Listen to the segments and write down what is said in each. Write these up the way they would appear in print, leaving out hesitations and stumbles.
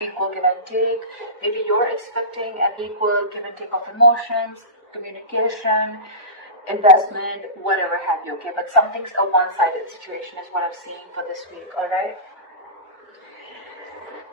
equal give and take. Maybe you're expecting an equal give and take of emotions, communication, investment, whatever have you, okay? But something's a one-sided situation is what I'm seeing for this week, alright?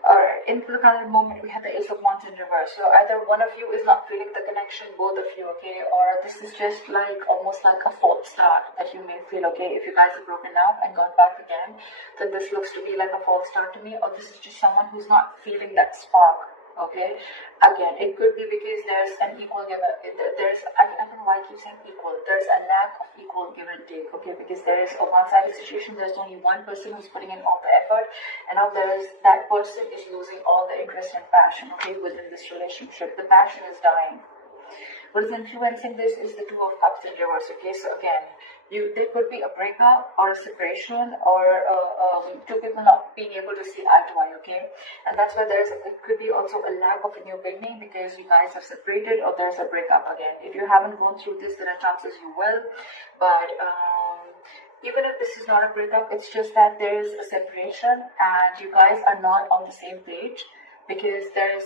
Alright, in the current moment, we have the Ace of Wands in reverse. So either one of you is not feeling the connection, both of you, okay? Or this is just like almost like a false start that you may feel, okay? If you guys are broken up and got back again, then this looks to be like a false start to me. Or this is just someone who's not feeling that spark, okay? Again, it could be because there's an equal give and I don't know why I keep saying equal. There's a lack of equal give and take, okay? Because there is a one-sided situation. There's only one person who's putting in all the effort, and now that person is losing all the interest and passion, okay, within this relationship. The passion is dying. What is influencing this is the Two of Cups in reverse, okay? So again, there could be a breakup or a separation or two people not being able to see eye to eye, okay? And that's why it could be also a lack of a new beginning because you guys have separated or there's a breakup again. If you haven't gone through this, there are chances you will, but even if this is not a breakup, it's just that there is a separation and you guys are not on the same page because there is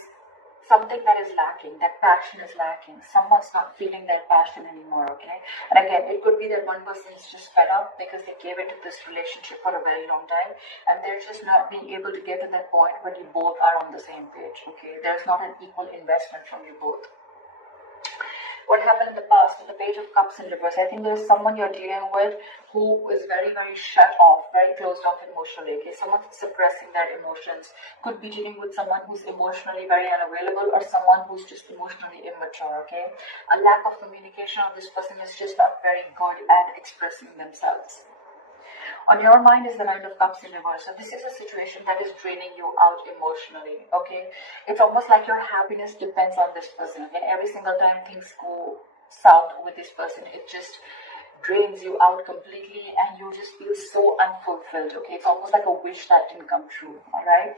something that is lacking, that passion is lacking. Someone's not feeling that passion anymore, okay? And again, it could be that one person is just fed up because they gave into this relationship for a very long time and they're just not being able to get to that point where you both are on the same page, okay? There's not an equal investment from you both. What happened in the past with the Page of Cups in reverse? I think there's someone you're dealing with who is very, very shut off, very closed off emotionally. Okay, someone suppressing their emotions. Could be dealing with someone who's emotionally very unavailable or someone who's just emotionally immature. Okay, a lack of communication of this person is just not very good at expressing themselves. On your mind is the Knight of Cups in reverse. So this is a situation that is draining you out emotionally, okay? It's almost like your happiness depends on this person. And every single time things go south with this person, it just drains you out completely and you just feel so unfulfilled, okay? It's almost like a wish that didn't come true, all right?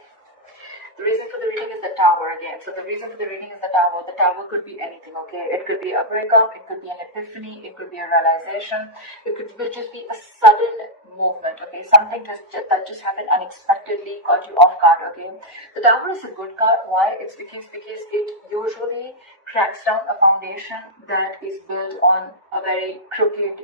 The reason for the reading is the Tower again. So the reason for the reading is the Tower. The Tower could be anything, okay? It could be a breakup, it could be an epiphany, it could be a realization, it could just be a sudden movement, okay? Something that just happened unexpectedly, caught you off guard, okay? The Tower is a good card. Why? It's because it usually cracks down a foundation that is built on a very crooked,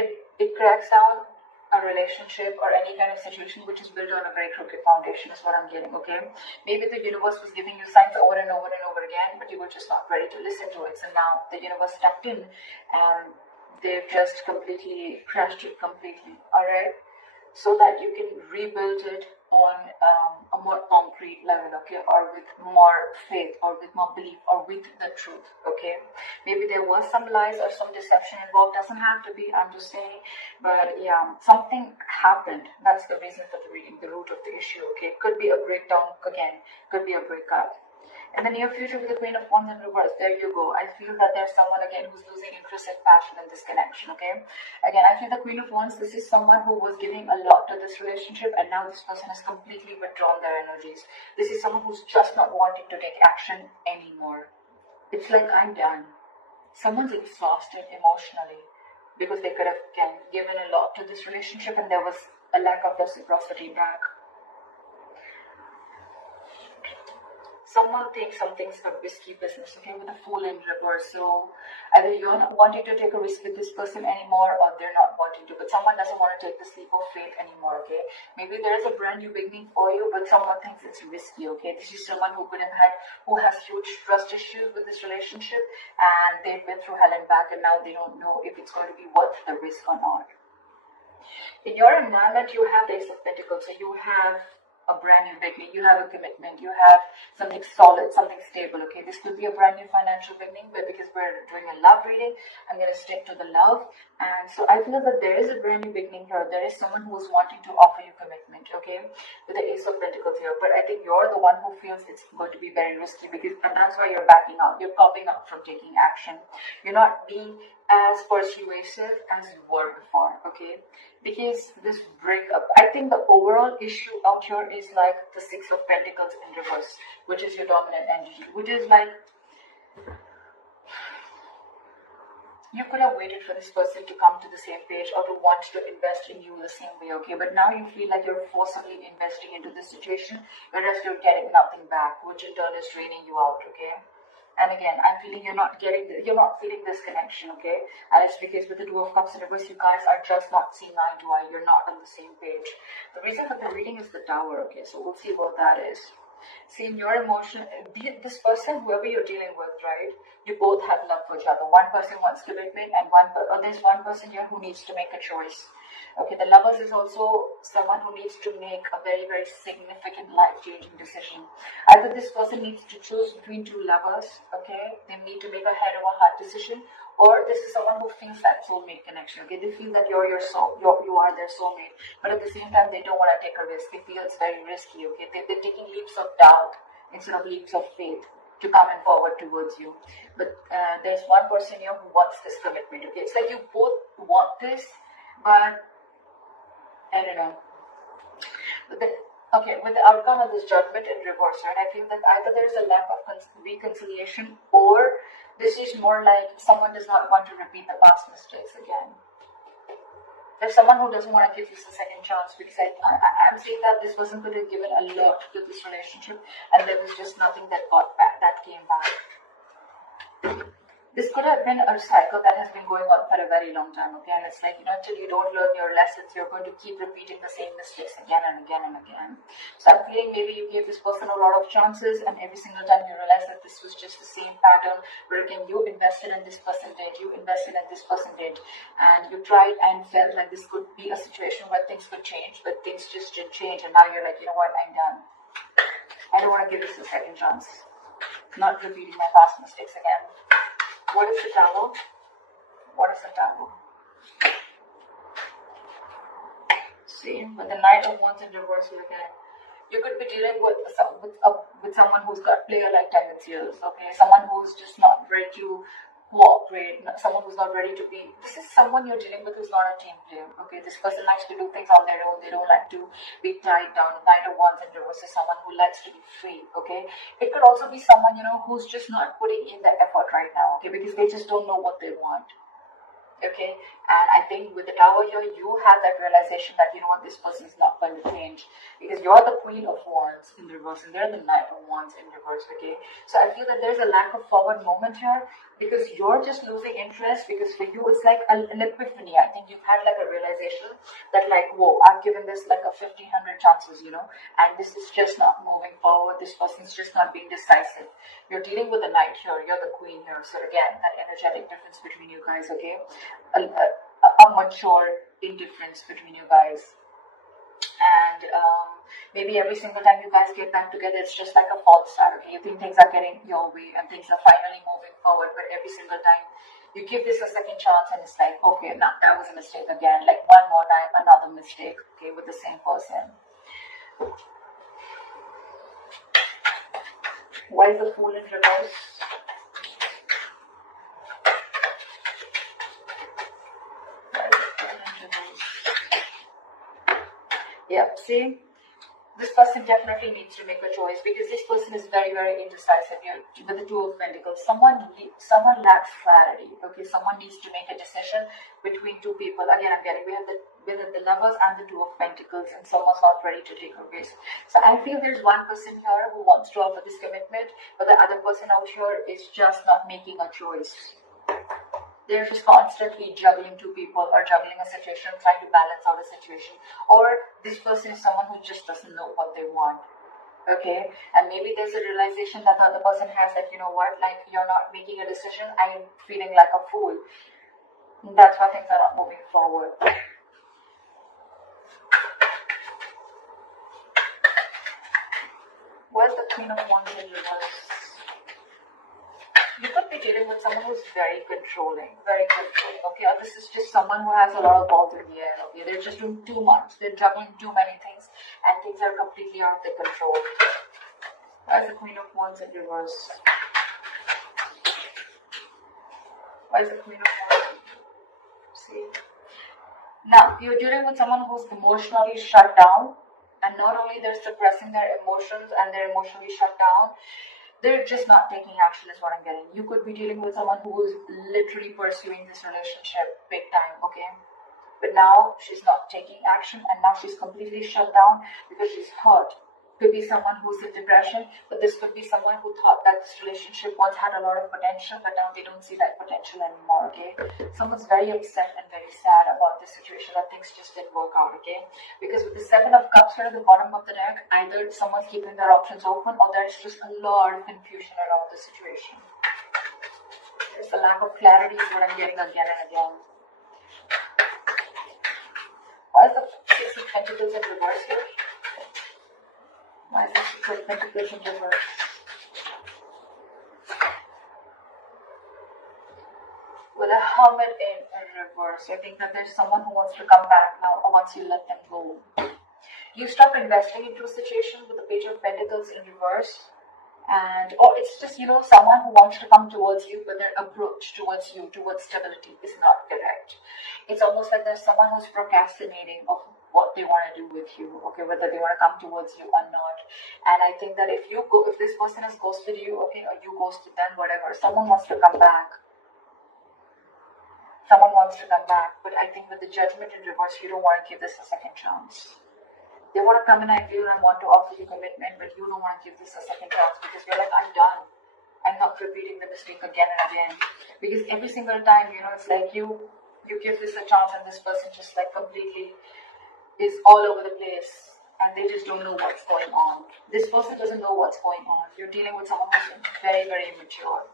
it cracks down a relationship or any kind of situation which is built on a very crooked foundation is what I'm getting, okay? Maybe the universe was giving you signs over and over and over again, but you were just not ready to listen to it. So now the universe stepped in and they've just completely crashed it completely, all right? So that you can rebuild it on a more concrete level, okay, or with more faith, or with more belief, or with the truth, okay? Maybe there was some lies or some deception involved. Doesn't have to be, I'm just saying, but yeah, something happened. That's the reason for the reading, the root of the issue, okay? Could be a breakdown again, could be a breakup. In the near future with the Queen of Wands in reverse, there you go. I feel that there's someone again who's losing interest and passion in this connection, okay? Again, I feel the Queen of Wands, this is someone who was giving a lot to this relationship and now this person has completely withdrawn their energies. This is someone who's just not wanting to take action anymore. It's like, I'm done. Someone's exhausted emotionally because they could have given a lot to this relationship and there was a lack of reciprocity back. Someone thinks something's a risky business, okay, with a Fool in reverse. So either you're not wanting to take a risk with this person anymore or they're not wanting to, but someone doesn't want to take the leap of faith anymore, okay? Maybe there's a brand new beginning for you, but someone thinks it's risky, okay? This is someone who has huge trust issues with this relationship and they've been through hell and back and now they don't know if it's going to be worth the risk or not. In your environment, you have the Ace of Pentacles, so you have a brand new beginning, you have a commitment, you have something solid, something stable, okay? This could be a brand new financial beginning, but because we're doing a love reading, I'm going to stick to the love. And so I feel that there is a brand new beginning here. There is someone who is wanting to offer you commitment, okay? With the Ace of Pentacles here. But I think you're the one who feels it's going to be very risky and that's why you're backing out. You're copping out from taking action. You're not being as persuasive as you were before, okay? Because this breakup, I think the overall issue out here is like the Six of Pentacles in reverse, which is your dominant energy, which is like You could have waited for this person to come to the same page or to want to invest in you the same way, okay? But now you feel like you're forcibly investing into this situation, whereas you're getting nothing back, which in turn is draining you out, okay? And again, I'm feeling you're not feeling this connection, okay? And it's because with the Two of Cups in reverse, you guys are just not seeing eye to eye. You're not on the same page. The reason for the reading is the Tower, okay? So we'll see what that is. See, in your emotion, this person, whoever you're dealing with, right? You both have love for each other. One person wants commitment, and there's one person here who needs to make a choice. Okay, the Lovers is also someone who needs to make a very, very significant life-changing decision. Either this person needs to choose between two lovers, okay? They need to make a head-over-heart decision, or this is someone who feels that soulmate connection, okay? They feel that you are their soulmate, but at the same time, they don't want to take a risk. They feel it's very risky, okay? They're taking leaps of doubt instead of leaps of faith to come and forward towards you. But there's one person here who wants this commitment, okay? It's like you both want this, but I don't know. With the outcome of this Judgment in reverse, right? I feel that either there's a lack of reconciliation, or this is more like someone does not want to repeat the past mistakes again. There's someone who doesn't want to give this a second chance, because I'm saying that this person could have given a lot to this relationship, and there was just nothing that came back. This could have been a cycle that has been going on for a very long time, okay? And it's like, until you don't learn your lessons, you're going to keep repeating the same mistakes again and again and again. So I'm feeling maybe you gave this person a lot of chances, and every single time you realize that this was just the same pattern, where again, you invested in this person did, you invested in this person did, and you tried and felt like this could be a situation where things could change, but things just didn't change, and now you're like, you know what, I'm done. I don't want to give this a second chance. Not repeating my past mistakes again. What is the Tower? What is the Tower? See, with the Knight of Wands in reverse, you could be dealing with someone who's got player-like tendencies, okay? Someone who's just not ready to cooperate, someone who's not ready to be. This is someone you're dealing with who's not a team player, okay? This person likes to do things on their own. They don't like to be tied down. Knight of Wands in reverse is someone who likes to be free, okay? It could also be someone, who's just not putting in the effort right now, okay? Because they just don't know what they want. Okay, and I think with the Tower here, you have that realization that, this person is not going to change, because you're the Queen of Wands in reverse and they're the Knight of Wands in reverse, okay? So I feel that there's a lack of forward moment here, because you're just losing interest, because for you, it's like an epiphany. I think you've had like a realization that like, whoa, I've given this like a 1,500 chances, and this is just not moving forward. This person's just not being decisive. You're dealing with the Knight here, you're the Queen here. So again, that energetic difference between you guys, okay? A mature indifference between you guys. And maybe every single time you guys get back together, it's just like a false start, okay? You think things are getting your way and things are finally moving forward, but every single time you give this a second chance and it's like, okay, now that was a mistake again. Like one more time, another mistake, okay, with the same person. Why is the Fool in reverse? Yeah, see, this person definitely needs to make a choice, because this person is very, very indecisive here with the Two of Pentacles. Someone lacks clarity, okay? Someone needs to make a decision between two people. Again, we have the Lovers and the Two of Pentacles, and someone's not ready to take a risk. So I feel there's one person here who wants to offer this commitment, but the other person out here is just not making a choice. They're just constantly juggling two people or juggling a situation, trying to balance out a situation. Or this person is someone who just doesn't know what they want. Okay? And maybe there's a realization that the other person has that, like you're not making a decision, I'm feeling like a fool. That's why things are not moving forward. Where's the Queen of Wands in reverse? You could be dealing with someone who's very controlling, okay? Or this is just someone who has a lot of balls in the air, okay? They're just doing too much, they're juggling too many things, and things are completely out of their control. Why is the Queen of Wands in reverse? Why is the Queen of Wands? See? Now, you're dealing with someone who's emotionally shut down, and not only they're suppressing their emotions and they're emotionally shut down, They're just not taking action is what I'm getting. You could be dealing with someone who is literally pursuing this relationship big time, okay? But now she's not taking action, and now she's completely shut down because she's hurt. Could be someone who's in depression, but this could be someone who thought that this relationship once had a lot of potential, but now they don't see that potential anymore, okay? Someone's very upset and very sad about this situation, that things just didn't work out, okay? Because with the Seven of Cups here at the bottom of the deck, either someone's keeping their options open, or there's just a lot of confusion around the situation. There's a lack of clarity is what I'm getting again and again. Why is the Six of Pentacles in reverse here? Why is the Six of Pentacles in reverse? With a Hermit in reverse, I think that there's someone who wants to come back now, or once you let them go. You stop investing into a situation with the Page of Pentacles in reverse. And or it's just, someone who wants to come towards you, but their approach towards you, towards stability, is not correct. It's almost like there's someone who's procrastinating of what they want to do with you, okay, whether they want to come towards you or not. And I think that if this person has ghosted you, okay, or you ghosted them, whatever, someone wants to come back. Someone wants to come back, but I think with the Judgment in reverse, you don't want to give this a second chance. They want to come in and feel and want to offer you commitment, but you don't want to give this a second chance because you're like, I'm done. I'm not repeating the mistake again and again. Because every single time, it's like you give this a chance and this person just like completely is all over the place and they just don't know what's going on. This person doesn't know what's going on. You're dealing with someone who's very, very immature.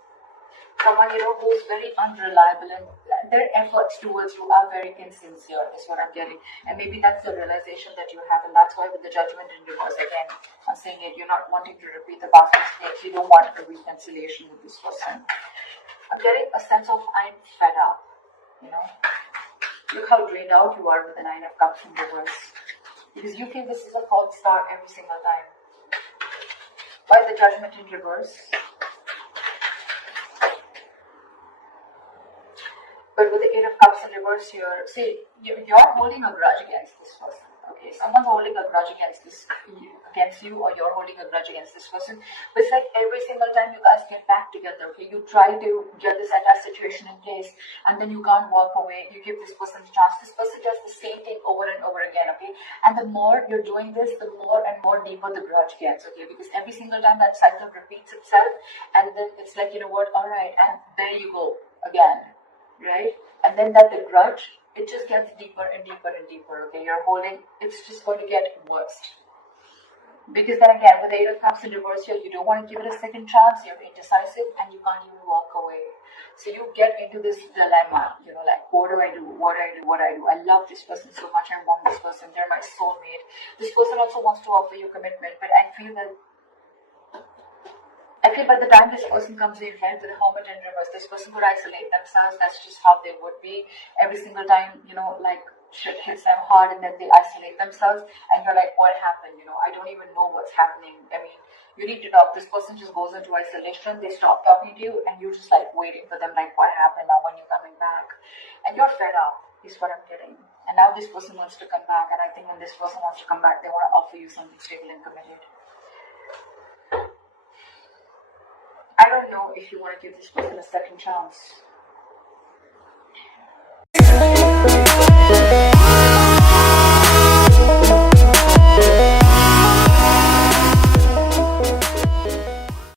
Someone, who's very unreliable, and their efforts towards you are very insincere, is what I'm getting. And maybe that's the realization that you have, and that's why with the Judgment in reverse, again, I'm saying it, you're not wanting to repeat the past mistakes. You don't want a reconciliation with this person. I'm getting a sense of I'm fed up, Look how drained out you are with the Nine of Cups in reverse. Because you feel this is a false start every single time. Why the Judgment in reverse? But with the Eight of Cups in reverse here, see, you're holding a grudge against this person. Okay, someone's holding a grudge against you, or you're holding a grudge against this person. But it's like every single time you guys get back together, okay, you try to get this entire situation in place, and then you can't walk away. You give this person a chance. This person does the same thing over and over again, okay? And the more you're doing this, the more and more deeper the grudge gets, okay? Because every single time that cycle repeats itself, and then it's like, all right, and there you go again. Right? And then the grudge, it just gets deeper and deeper and deeper, okay? You're holding, it's just going to get worse. Because then again, with the Eight of Cups in reverse here, you don't want to give it a second chance, you're indecisive, and you can't even walk away. So you get into this dilemma, like, what do I do? What do I do? What do I do? I love this person so much, I want this person, they're my soulmate. This person also wants to offer you commitment, but I feel by the time this person comes in here with the Hermit in reverse, this person could isolate themselves. That's just how they would be. Every single time, like shit hits them hard and then they isolate themselves and you're like, what happened? I don't even know what's happening. I mean, you need to talk. This person just goes into isolation. They stop talking to you and you're just like waiting for them, like, what happened now? When you're coming back? And you're fed up, is what I'm getting. And now this person wants to come back, and I think when this person wants to come back, they want to offer you something stable and committed. I don't know if you want to give this person a second chance.